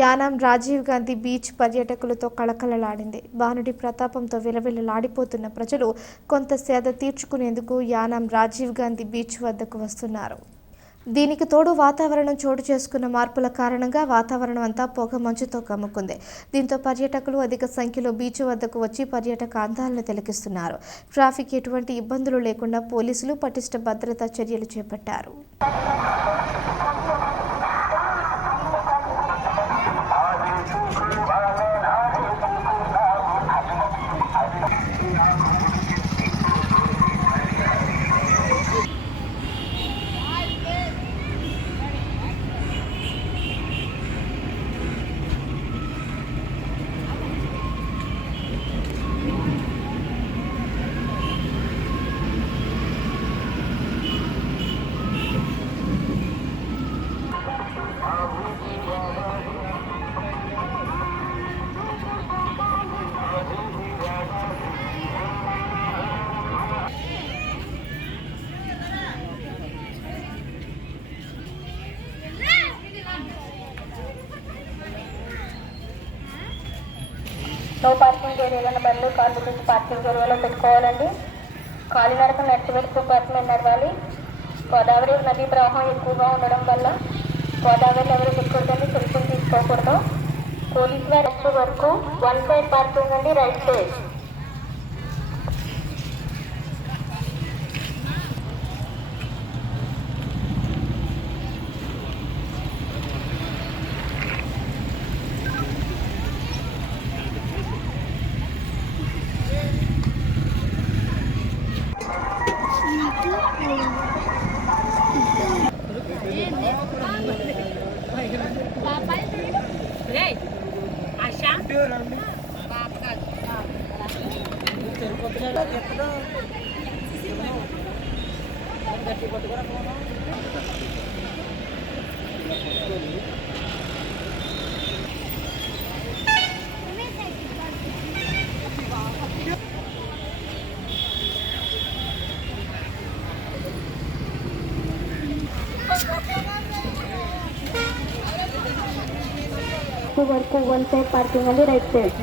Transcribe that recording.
యానాం రాజీవ్ గాంధీ బీచ్ పర్యాటకులతో కళకళలాడింది. బాణుడి ప్రతాపంతో విలవిలలాడిపోతున్న ప్రజలు కొంత సేద తీర్చుకునేందుకు యానాం రాజీవ్ గాంధీ బీచ్ వద్దకు వస్తున్నారు. దీనికి తోడు వాతావరణం చోటు చేసుకున్న మార్పుల కారణంగా వాతావరణం అంతా పొగ మంచుతో కమ్ముకుంది. దీంతో పర్యాటకులు అధిక సంఖ్యలో బీచ్ వద్దకు వచ్చి పర్యాటక అందాలను తిలకిస్తున్నారు. ట్రాఫిక్ ఎటువంటి ఇబ్బందులు లేకుండా పోలీసులు పటిష్ట భద్రతా చర్యలు చేపట్టారు. నో పార్కింగ్ ఏరియాలో బండ్లు కార్లు గురించి పార్కింగ్ ఏరియాలో పెట్టుకోవాలండి. కాలినడక నడిచిపెట్టు ఫుట్పాత్ నడవాలి. గోదావరి నదీ ప్రవాహం ఎక్కువగా ఉండడం వల్ల గోదావరిలో ఎవరు పెట్టుకోవద్దండి, సెల్ఫీలు తీసుకోకూడదు. పోలీసు వారి వరకు వన్ సైడ్ పార్కింగ్ అండి, రైట్ సైడ్. వరకు వన్ సైడ్ పార్కింగ్ అండి, రైట్ సైడ్.